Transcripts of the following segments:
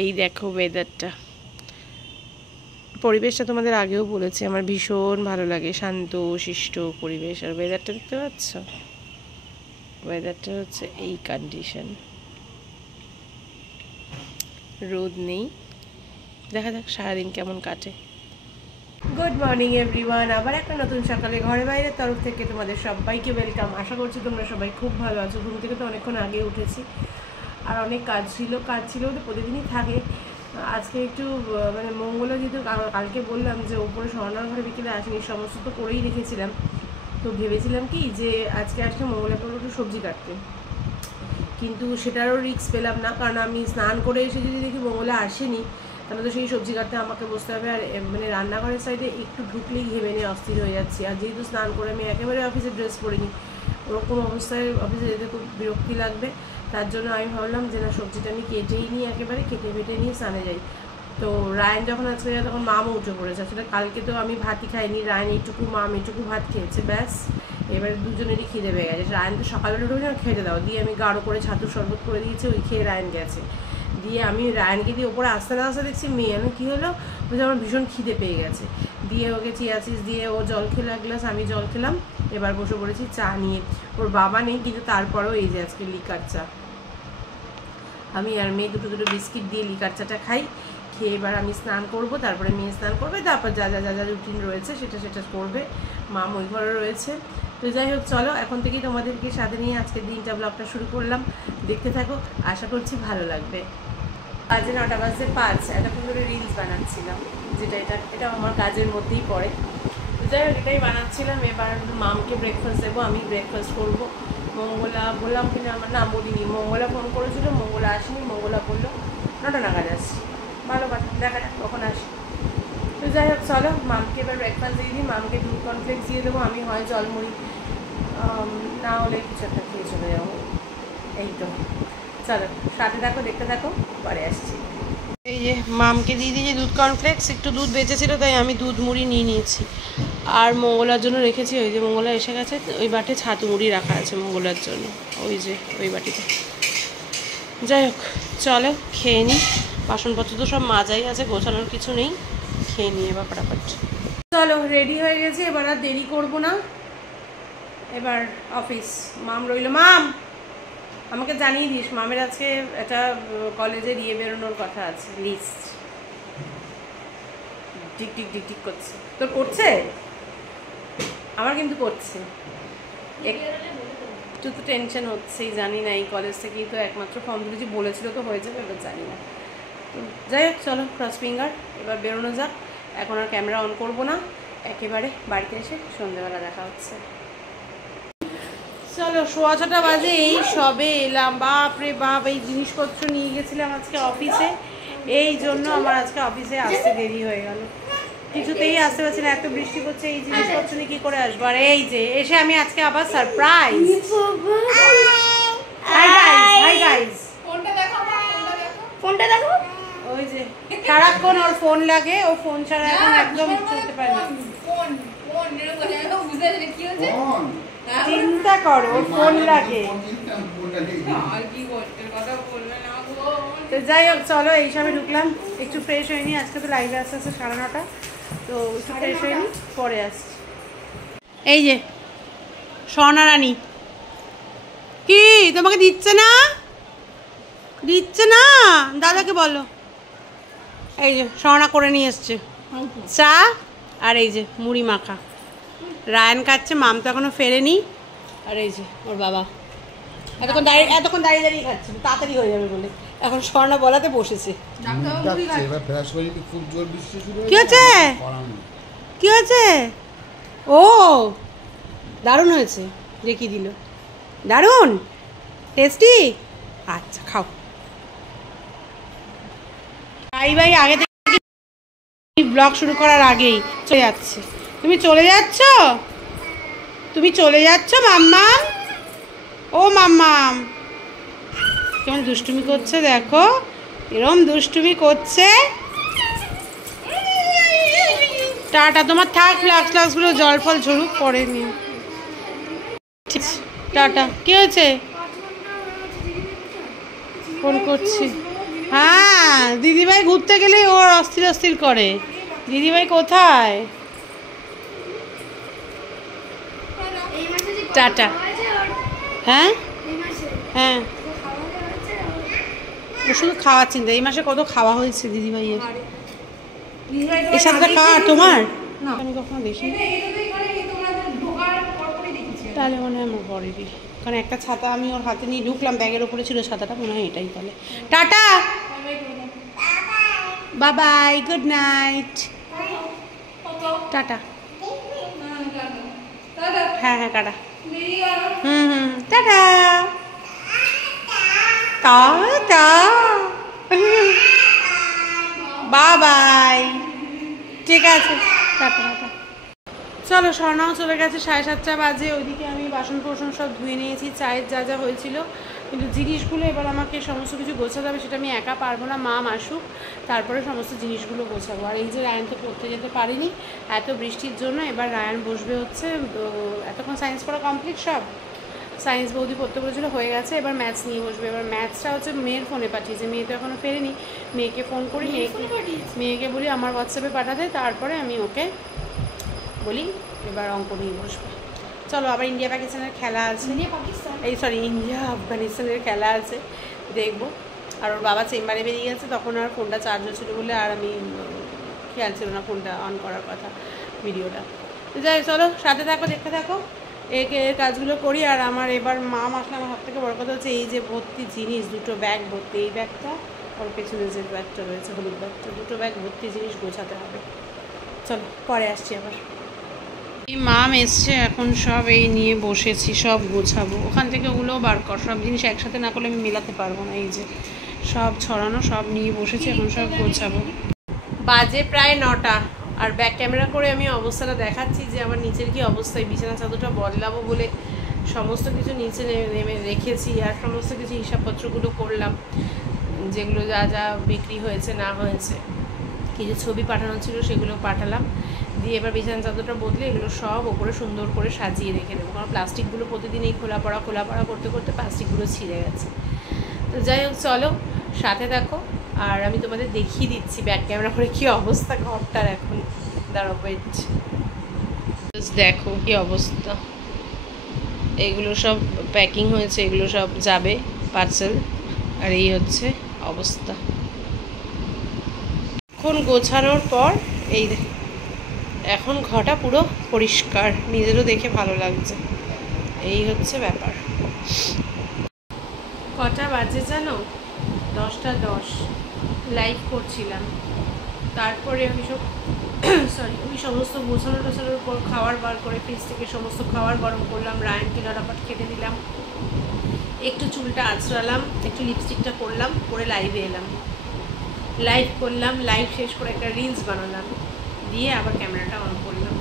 এই দেখো ওয়েদারটা, পরিবেশটা তোমাদের আগেও বলেছি আমার ভীষণ ভালো লাগে, শান্ত শিষ্ট পরিবেশ। আর ওয়েদারটা দেখতে পাচ্ছ, ওয়েদারটা হচ্ছে এই কন্ডিশন, রোদ নেই। দেখা যাক সারাদিন কেমন কাটে। গুড মর্নিং এভরিওয়ান, আবার একটা নতুন সকালে ঘরে বাইরের তরফ থেকে তোমাদের সবাইকে ওয়েলকাম। আশা করছি তোমরা সবাই খুব ভালো আছো। ঘুম থেকে তো অনেকক্ষণ আগে উঠেছি, আর অনেক কাজ ছিল তো প্রতিদিনই থাকে। আজকে একটু মানে মঙ্গলা, যেহেতু কালকে বললাম যে ওপরে স্বর্ণার ঘরে বিকেলে আসেনি, সমস্ত তো করেই রেখেছিলাম। তো ভেবেছিলাম কি যে আজকে আসলে মঙ্গলা করবো একটু সবজি কাটতে, কিন্তু সেটারও রিস্ক পেলাম না, কারণ আমি স্নান করে এসে যদি দেখি মঙ্গলা আসেনি, তাহলে তো সেই সবজি কাটতে আমাকে বসতে হবে। আর মানে রান্নাঘরের সাইডে একটু ঢুকলেই ঘেমে নিয়ে অস্থির হয়ে যাচ্ছি। আর যেহেতু স্নান করে আমি একেবারে অফিসে ড্রেস পরিনি, ওরকম অবস্থায় অফিসে যেতে খুব বিরক্তি লাগবে। তার জন্য আমি ভাবলাম যে না, সবজিটা আমি কেটেই নিই, একেবারে কেটে বেটে নিয়ে স্নানে যাই। তো রায়ন যখন আজকে যায় তখন মামও উঠে পড়েছে। আসলে কালকে তো আমি ভাতই খাইনি, রায়ন এইটুকু, মাম এইটুকু ভাত খেয়েছে, ব্যাস। এবারে দুজনেরই খিদে পেয়ে গেছে। রায়ন তো সকালবেলা উঠে খেতে দাও দিয়ে আমি গাঢ় করে ছাতুর শরবত করে দিয়েছি, ওই খেয়ে রায়ন গেছে। দিয়ে আমি রায়নকে দিয়ে ওপরে আসতে না আসতে দেখছি মেয়ে কী হলো, বলছে আমার ভীষণ খিদে পেয়ে গেছে। দিয়ে ওকে চিয়া সিডস দিয়ে ও জল খেলো এক গ্লাস, আমি জল খেলাম। এবার বসে পড়েছি চা নিয়ে। ওর বাবা নেই, কিন্তু তারপরেও এই যে আজকে লিকার চা, আমি আর মেয়ে দুটো বিস্কিট দিয়ে লিকার চাটা খাই। খেয়ে এবার আমি স্নান করব, তারপরে মেয়ে স্নান করবে, তারপর যা যা যা যা রুটিন রয়েছে সেটা করবে। মাম ওই ঘরে রয়েছে। তো যাই হোক, চলো এখন থেকেই তোমাদেরকে সাথে নিয়ে আজকের দিনটা ব্লগটা শুরু করলাম। দেখতে থাকো, আশা করছি ভালো লাগবে। আজ 9:05 এতক্ষণ ধরে রিলস বানাচ্ছিলাম, যেটা এটা আমার কাজের মধ্যেই পড়ে। তো যাই হোক, এটাই বানাচ্ছিলাম। এবার মামকে ব্রেকফাস্ট দেবো, আমি ব্রেকফাস্ট করবো। মঙ্গলা বললাম কিনা আমার না বলিনি, মঙ্গলা ফোন করেছিল, মঙ্গলা আসেনি। মঙ্গলা বললো 9টা নাগাদ আসছি, ভালো কথা, দেখা যাক কখন আসি। তো যাই হোক, চলো মামকে এবার ব্রেকফাস্ট দিয়ে দিই। মামকে দুধ কর্নফ্লেক্স দিয়ে দেবো, আমি হয় জলমুড়ি না হলে কিছু একটা খেয়ে চলে যাবো। এই তো, চলো সাথে থাকো, দেখতে থাকো, পরে আসছি। এই যে মামকে দিয়ে দিয়েছি দুধ কর্নফ্লেক্স, একটু দুধ বেঁচেছিল তাই আমি দুধ মুড়ি নিয়ে নিয়েছি। আর মঙ্গলার জন্য রেখেছি, ওই যে মঙ্গলা এসে গেছে, ওই বাটে ছাতু মুড়ি রাখা আছে মঙ্গলার জন্য, ওই যে ওই বাটিতে। যাই হোক, চলো খেয়ে নিই। বাসনপত্র তো সব মাজাই আছে, গোছানোর কিছু নেই, খেয়ে নিয়ে এবার ফটাফট। চলো রেডি হয়ে গেছে, এবার আর দেরি করবো না, এবার অফিস। মাম রইল, মাম আমাকে জানিয়ে দিস, মামের আজকে একটা কলেজের বেরোনোর কথা আছে, list. Tick tick tick tick করছে, তোর করছে? আমার কিন্তু করছে। একটু তো টেনশন হচ্ছেই, জানি না, এই কলেজ থেকেই তো একমাত্র ফর্ম তুলেছি, বলেছিল তো হয়ে যাবে, এবার জানি না। তো যাই হোক, চলো ক্রস ফিঙ্গার, এবার বেরোনো যাক। এখন আর ক্যামেরা অন করবো না, একেবারে বাড়িতে এসে সন্ধ্যেবেলা দেখা হচ্ছে। চলো 6:15 বাজে, এই সবে এলাম। বাপরে বাপ, এই জিনিসপত্র নিয়ে গেছিলাম আজকে অফিসে, এই জন্য আমার আজকে অফিসে আসতে দেরি হয়ে গেল। কিছুতেই আসতে পারছি না, এত বৃষ্টি পড়ছে, এই জিনিসপত্র নিয়ে কী করে আসবো। আর এই যে এসে আমি আজকে আবার সারপ্রাইজ। হাই গাইস, ফোনটা দেখো। ওই যে সারাক্ষণ ওর ফোন লাগে, ও ফোন ছাড়া এখন একদম চলতে পারে না। চিন্তা করো, ওর ফোন লাগে। তো যাই হোক, চলো এই সবে ঢুকলাম, একটু ফ্রেশ হয়ে নি। আজকে তো লাইভে আসতে আসতে 9:30, তো একটু ফ্রেশ হয়ে নি, পরে আসছি। এই যে স্বর্ণা রানী, কি তোমাকে দিচ্ছে না? দাদাকে বলো। এই যে স্বর্ণা করে নিয়ে এসছে চা, আর এই যে মুড়ি মাখা। রায়ন খাচ্ছে, মাম তো এখনো ফেরেনি। আর এই যে ওর বাবা এতক্ষণ দাঁড়িয়ে খাচ্ছে, তাড়াতাড়ি হয়ে যাবে বলে এখন স্বর্ণা বলাতে বসেছে। কি হয়েছে? ও দারুণ হয়েছে, রেখে দিল, দারুণ টেস্টি। আচ্ছা খাও। ভাই আগে থেকে ব্লগ শুরু করার আগেই চলে যাচ্ছে। তুমি চলে যাচ্ছ মাম্মাম? ও মাম্মাম কেমন দুষ্টুমি করছে, দেখো এরম দুষ্টুমি করছে। টাটা, তোমার থাক, ফ্লাক্সগুলো জল ফল ঝরুক, পরে নিও। ঠিক আছে, টাটা। কি হয়েছে? ফোন করছি। হ্যাঁ, দিদিভাই ঘুরতে গেলেই ওর অস্থির অস্থির করে। দিদিভাই কোথায়? টাটা। হ্যাঁ হ্যাঁ, ও শুধু খাওয়ার চিন্তা। এই মাসে কত খাওয়া হয়েছে দিদিভাইয়ের। এই সাথে খাওয়া তোমার আমি কখনো দেখি, তাহলে মনে হয় আমার বরেরই। কারণ একটা ছাতা আমি ওর হাতে নিয়ে ঢুকলাম, ব্যাগের ওপরে ছিল ছাতাটা, মনে হয় এটাই। তাহলে tata, bye bye, good night, tata. হ্যাঁ হ্যাঁ, tata. Tata tata, bye bye, ঠিক আছে, টাটা টাটা। চলো, স্বর্ণাও চলে গেছে, 7:30 বাজে। ওইদিকে আমি বাসন কোসন সব ধুয়ে নিয়েছি, চায়ের যা যা হয়েছিল। কিন্তু জিনিসগুলো এবার আমাকে সমস্ত কিছু গোছাতে হবে, সেটা আমি একা পারবো না। মা আসুক, তারপরে সমস্ত জিনিসগুলো গোছাবো। আর এই যে রায়ান তো পড়তে যেতে পারিনি এত বৃষ্টির জন্য। এবার রায়ান বসবে হচ্ছে, এতক্ষণ সায়েন্স পড়া কমপ্লিট, সব সায়েন্স বৌদি পড়তে বলেছিল, হয়ে গেছে। এবার ম্যাথস নিয়ে বসবে। এবার ম্যাথসটা হচ্ছে মেয়ের ফোনে পাঠিয়েছে, মেয়ে তো এখনও ফেরেনি। মেয়েকে ফোন করি, মেয়েকে বলি আমার হোয়াটসঅ্যাপে পাঠাতে, তারপরে আমি ওকে বলি এবার অঙ্ক নিয়ে বসবে। চলো, আবার ইন্ডিয়া পাকিস্তানের খেলা আছে, ইন্ডিয়া আফগানিস্তানের খেলা আছে, দেখবো। আর ওর বাবা চেম্বারে বেরিয়ে গেছে, তখন আর ফোনটা চার্জ হচ্ছিলো বলে আর আমি খেয়াল ছিল না ফোনটা অন করার কথা, ভিডিওটা। যাই, চলো সাথে থাকো, দেখতে থাকো, এর কাজগুলো করি। আর আমার এবার মা আসলে আমার সব থেকে বড় কথা হচ্ছে এই যে ভর্তি জিনিস, দুটো ব্যাগ ভর্তি, এই ব্যাগটা ওর পেছনে যে ব্যাগটা রয়েছে হলুদ ব্যাগটা, দুটো ব্যাগ ভর্তি জিনিস গোছাতে হবে। চলো, পরে আসছি আবার। এই মাম এসছে এখন, সব এই নিয়ে বসেছি, সব গোছাবো। ওখান থেকে ওগুলোও বার কর, সব জিনিস একসাথে না করলে আমি মেলাতে পারবো না। এই যে সব ছড়ানো, সব নিয়ে বসেছি, এখন সব গোছাবো। বাজে প্রায় 9টা, আর ব্যাক ক্যামেরা করে আমি অবস্থাটা দেখাচ্ছি যে আমার নিচের কি অবস্থা। বিছানা চাদরটা বদলাবো বলে সমস্ত কিছু নিচে নেমে রেখেছি, আর সমস্ত কিছু হিসাবপত্রগুলো করলাম, যেগুলো যা যা বিক্রি হয়েছে না হয়েছে। কিছু ছবি পাঠানো ছিল, সেগুলো পাঠালাম। দিয়ে এবার বিছানা চাদরটা বদলে এগুলো সব ওপরে সুন্দর করে সাজিয়ে রেখে দেবো। কারণ প্লাস্টিকগুলো প্রতিদিন এই খোলা পড়া করতে করতে প্লাস্টিকগুলো ছিঁড়ে গেছে। তো যাই হোক, চলো সাথে থাকো, আর আমি তোমাদের দেখিয়ে দিচ্ছি ব্যাক ক্যামেরা করে কী অবস্থা ঘরটার এখন। দাঁড়াবো, দেখো কী অবস্থা। এগুলো সব প্যাকিং হয়েছে, এগুলো সব যাবে পার্সেল, আর এই হচ্ছে অবস্থা। এখন গোছানোর পর এই এখন ঘরটা পুরো পরিষ্কার, নিজেরও দেখে ভালো লাগছে। এই হচ্ছে ব্যাপার। কটা বাজে জানো? 10:10। লাইভ করছিলাম, তারপরে আমি সব ওই সমস্ত গোছানো টোছানোর পর খাবার বার করে ফ্রিজ থেকে সমস্ত খাবার গরম করলাম, রায়ানকে লটাপট খেতে দিলাম, একটু চুলটা আঁচড়ালাম, একটু লিপস্টিকটা করলাম, করে লাইভে এলাম। লাইভ করলাম, লাইভ শেষ করে একটা রিলস বানালাম, দিয়ে আবার ক্যামেরাটা অন করলাম।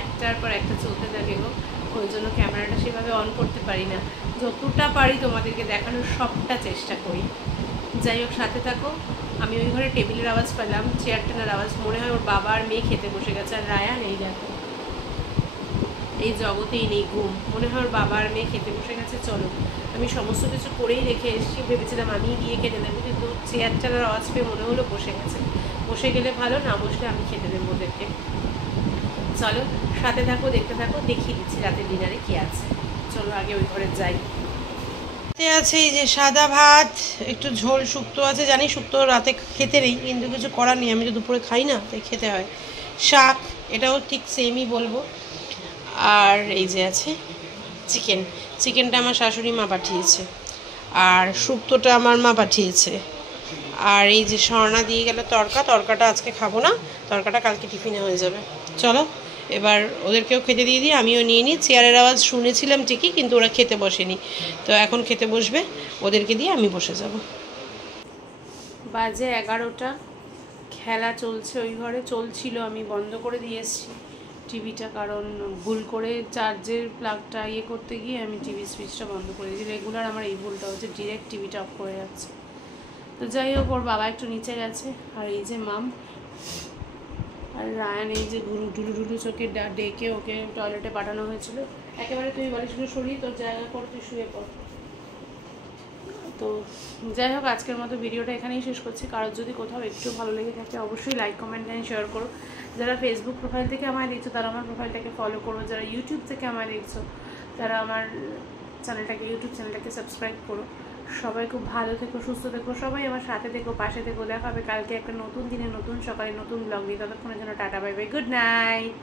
একটার পর একটা চলতে থাকে গো, ওই জন্য ক্যামেরাটা সেভাবে অন করতে পারি না। যতটা পারি তোমাদেরকে দেখানোর সবটা চেষ্টা করি। যাই হোক, সাথে থাকো। আমি ওই ঘরে টেবিলের আওয়াজ পেলাম, চেয়ার টেনার আওয়াজ, মনে হয় ওর বাবা আর মেয়ে খেতে বসে গেছে। আর রায়ান এই দেখো, এই জগতেই নেই ঘুম, মনে হয় ওর বাবা আর মেয়ে খেতে বসে গেছে। চলো, আমি সমস্ত কিছু করেই রেখে এসেছি, ভেবেছিলাম আমি গিয়ে খেতে দেবো, কিন্তু চেয়ার টেনার আওয়াজ পেয়ে মনে হলো বসে গেছে। বসে গেলে ভালো, না বসলে আমি খেতে দেবো ওদেরকে। চলো সাথে থাকো, দেখতে থাকো, দেখিয়ে দিচ্ছি রাতের ডিনারে কী আছে। চলো আগে ওই ঘরে যাই। আছে এই যে সাদা ভাত, একটু ঝোল শুক্তো আছে, জানি শুক্তো রাতে খেতে নেই, কিন্তু কিছু করার নেই, আমি তো দুপুরে খাই না, তাই খেতে হয়। শাক, এটাও ঠিক সেমই বলবো। আর এই যে আছে চিকেনটা আমার শাশুড়ি মা পাঠিয়েছে, আর শুক্তোটা আমার মা পাঠিয়েছে। আর এই যে স্বর্ণা দিয়ে গেল তরকাটা আজকে খাবো না, তরকাটা কালকে টিফিনে হয়ে যাবে। চলো এবার ওদেরকেও খেতে দিয়ে দিই, আমিও নিয়ে নিই। চেয়ারের আওয়াজ শুনেছিলাম ঠিকই, কিন্তু ওরা খেতে বসেনি, তো এখন খেতে বসবে, ওদেরকে দিয়ে আমি বসে যাব। বাজে 11টা, খেলা চলছে ওই ঘরে, চলছিল, আমি বন্ধ করে দিয়ে এসেছি টিভিটা, কারণ ভুল করে চার্জের প্লাগটা করতে গিয়ে আমি টিভি সুইচটা বন্ধ করে দিয়েছি। রেগুলার আমার এই ভুলটা হচ্ছে, ডিরেক্ট টিভিটা অফ করে যাচ্ছে। তো যাই হোক, ওর বাবা একটু নিচে গেছে, আর এই যে মাম আর রায়ান এই যে ঢুলু চোখে ডেকে ওকে টয়লেটে পাঠানো হয়েছিল। একেবারে তুই বালিশগুলো সরিয়ে তোর জায়গা কর, তুই শুয়ে পড়। তো যাই হোক, আজকের মতো ভিডিওটা এখানেই শেষ করছি। কারোর যদি কোথাও একটু ভালো লেগে থাকে অবশ্যই লাইক, কমেন্ট অ্যান্ড শেয়ার করো। যারা ফেসবুক প্রোফাইল থেকে আমায় দেখছো তারা আমার প্রোফাইলটাকে ফলো করো। যারা ইউটিউব থেকে আমায় দেখছো তারা আমার ইউটিউব চ্যানেলটাকে সাবস্ক্রাইব করো। সবাই খুব ভালো থেকো, সুস্থ থেকো, সবাই আমার সাথে থেকো, পাশে থেকো। দেখা হবে কালকে একটা নতুন দিনে, নতুন সকালে, নতুন ব্লগ নিয়ে। ততক্ষণের জন্য tata, bye bye, good night.